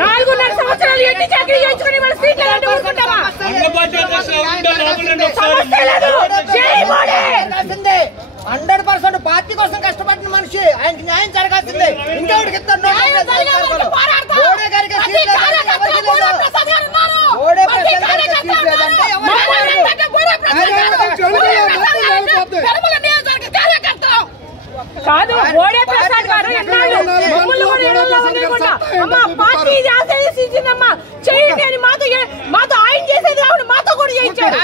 4.5 సంవత్సరాలు ఎన్ని చాకరీ చేయించుకుని వాళ్ళ సీట్లు ఎలాంటి ఊరుకుంటామా? 100% పార్టీ కోసం కష్టపడిన మనిషి, ఆయనకి న్యాయం జరగాల్సిందే. ఇంకెవరికి ఇస్తారు? మోడీ గారికి కాదు. బోడే ప్రసాద్ గారు ఎన్నాళ్ళు మమ్మల్ని కూడా ఏడవలో వదిలేకుండా అమ్మా పార్టీ ఆశీర్వదించిందమ్మా చేయండి అని మాతో ఆయన చేసేది రావుడు మాతో కూడా చేయించాడు.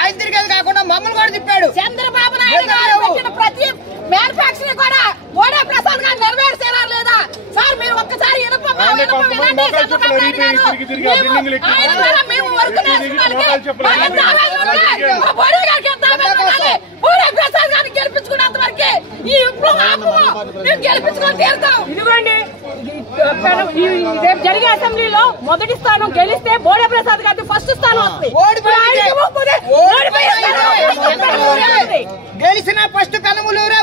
ఆయన తిరిగేది కాకుండా మమ్మల్ని కూడా చెప్పాడు. చంద్రబాబు నాయుడు గారు పెట్టిన ప్రతి మ్యానుఫాక్చరింగ్ కూడా బోడే ప్రసాద్ గారు నెరవేర్చేలా లేదా సార్? మీరు ఒక్కసారి గెలిపించుకున్నంత వరకే ఈ గెలిపించుకొని తీరుతాం. ఇదిగోండి రేపు జరిగే అసెంబ్లీలో మొదటి స్థానం గెలిస్తే బోడే ప్రసాద్ గారికి ఫస్ట్ స్థానం వస్తుంది. గెలిచిన ఫస్ట్ పెనమలూరే,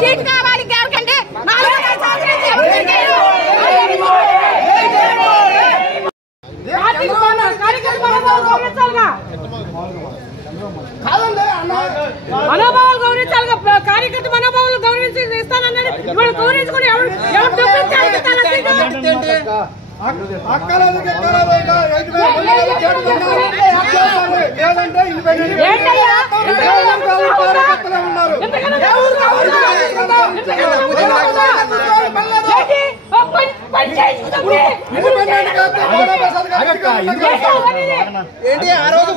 సీట్ కావాలి ఎవరికంటే మనోభావాలు గౌరవించాలిగా. కార్యకర్త మనోభావాలు గౌరవించి ఇస్తానన్నాడు. ఇవాళ గౌరవించుకుని ఎవరు ఏంటి ఆ రోజు